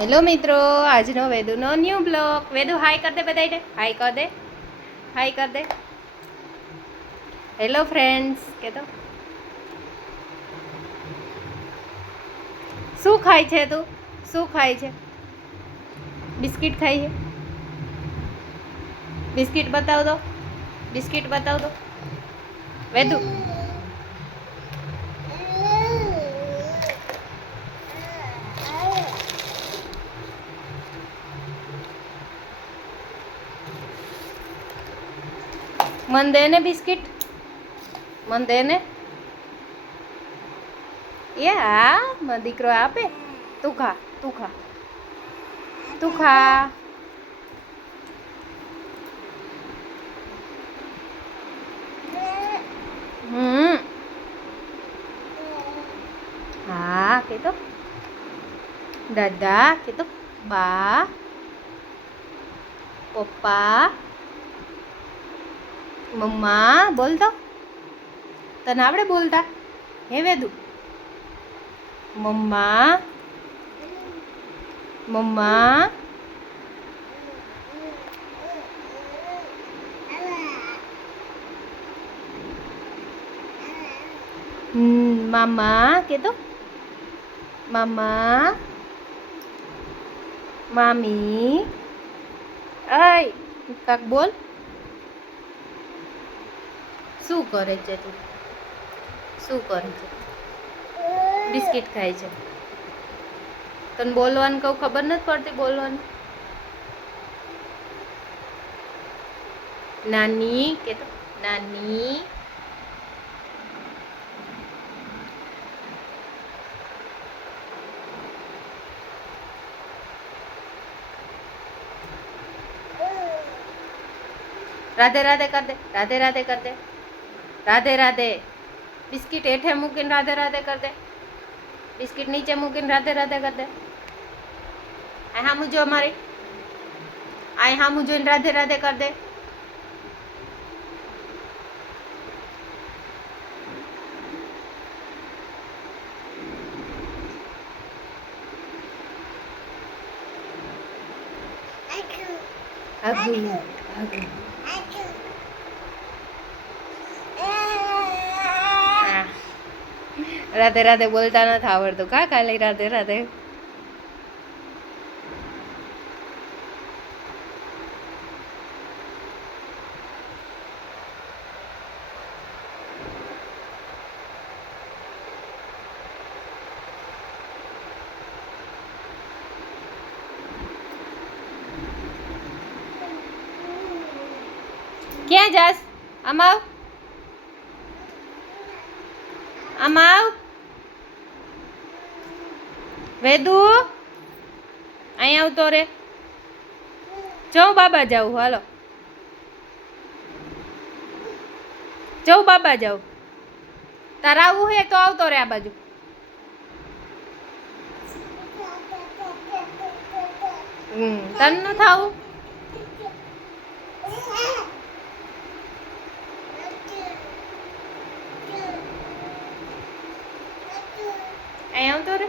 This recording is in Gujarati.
હેલો મિત્રો, આજનો વેદુનો ન્યૂ બ્લોગ. વેદુ હાય કર દે બધાને. હાય કર દે, હાય કર દે. હેલો ફ્રેન્ડ્સ કે તો શું ખાય છે તું? શું ખાય છે? બિસ્કિટ ખાય છે? બિસ્કિટ બતાવ દો, બિસ્કિટ બતાવ દો વેદુ. મન દે ને બિસ્કિટ, મન દે ને. એ હા, મારો દીકરો આપે. તું ખા, તું ખા, તું ખા. હા કે તો દાદા, કે તો બા, પપ્પા, મમ્મા. બોલ તો, તને આવડે બોલતા? હે વેદુ? મમ્મા, મમ્મા. મામા કે તો મામા, મામી. અય કાક બોલ. શું કરે છે તું? શું કરે છે? બિસ્કિટ ખાય છે. તને બોલવાનું કહું, ખબર નથી પડતી બોલવાનું? નાની કે તો નાની. રાધે રાધે કર દે, રાધે રાધે કર દે, રાધે રાધે. બિસ્કિટ હેઠે મૂકીને રાધે રાધે કર દે, બિસ્કિટ નીચે મૂકીને રાધે રાધે કર દે. આ હામું જો મારી, આ હામું જોઈને રાધે રાધે કર દે. આગુ આગુ. રાધે રાધે બોલતા નથી આવડતું કા? ખાલી રાધે રાધે. ક્યાં જાસ? આમ આવ, આમ આવ. વેદુ અહીં આવતો રે. જાઉં બાબા જાઉં, હાલો જાઉં બાબા જાઉં. તારે આવવું હે તો આવતો રે આ બાજુ. તને ન થાવું? અહીં આવતો રે.